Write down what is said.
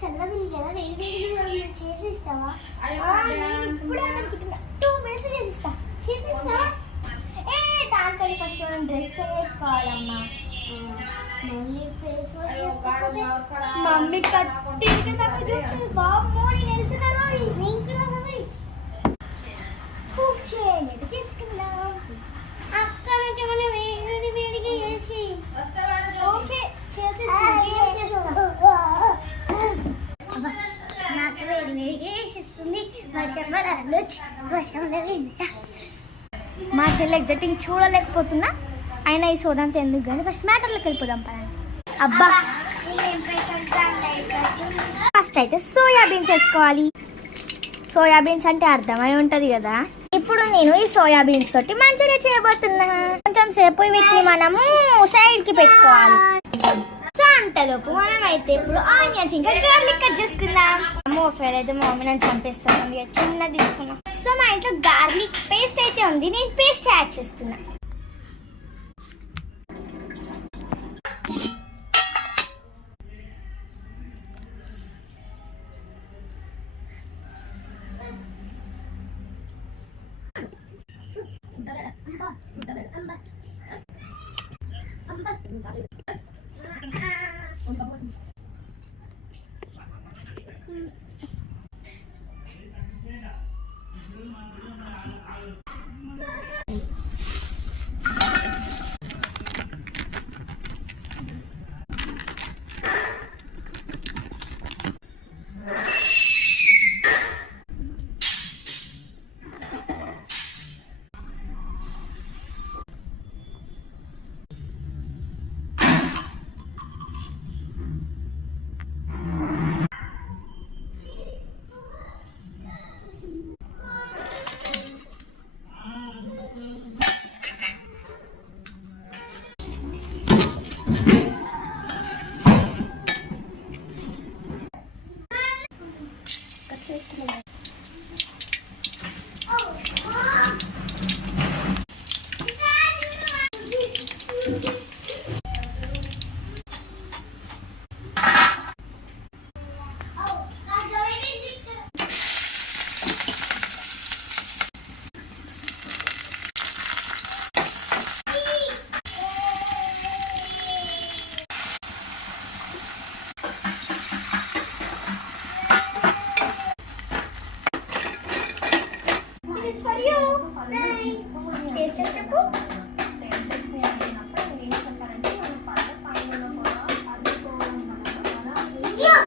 చల్లగా ఉంది కదా, వేడి వేడి చేసి ఇస్తావా? నేను ఇప్పుడే అనుకుంటున్నా 2 minutes చేసిస్తా. చేసిస్తావా? దానికంటే ఫస్ట్ మనం డ్రెస్ చేసుకోవాలమ్మా. మళ్ళీ ఫేస్ వాష్ చేసుకోకపోతే మమ్మీ కట్టి బాబు నేను వెళ్తున్నాను. కుక్ చేయండి చేసుకుందాం. అక్కడికి మనం వేడి వేడిగా చేసి ఓకే నాకు వేడి వేడిగా చేసిస్తుంది. వర్షంలో తింటా. మా చెల్లి ఎగ్జైటింగ్ చూడలేకపోతున్నా, అయినా ఈ సోదంతా ఎందుకు కానీ ఫస్ట్ మ్యాటర్లోకి వెళ్ళిపోదాం పదండి. అబ్బా ఫస్ట్ అయితే సోయాబీన్స్ వేసుకోవాలి. సోయాబీన్స్ అంటే అర్థమై ఉంటుంది కదా. ఇప్పుడు నేను ఈ సోయాబీన్స్ తోటి మంచూరియా చేయబోతున్నా. కొంచెం సేపు వీటిని మనము సైడ్ కి పెట్టుకోవాలి. సో అంతలోపు మనం అయితే ఇప్పుడు ఆనియన్స్ ఇంకా గార్లిక్ కట్ చేసుకుందాం. ఫెయిల్ అయితే మా మమ్మీ నన్ను చంపేస్తాను, చిన్న తీసుకున్నాం. సో మా ఇంట్లో గార్లిక్ పేస్ట్ అయితే ఉంది, నేను పేస్ట్ యాడ్ చేస్తున్నా.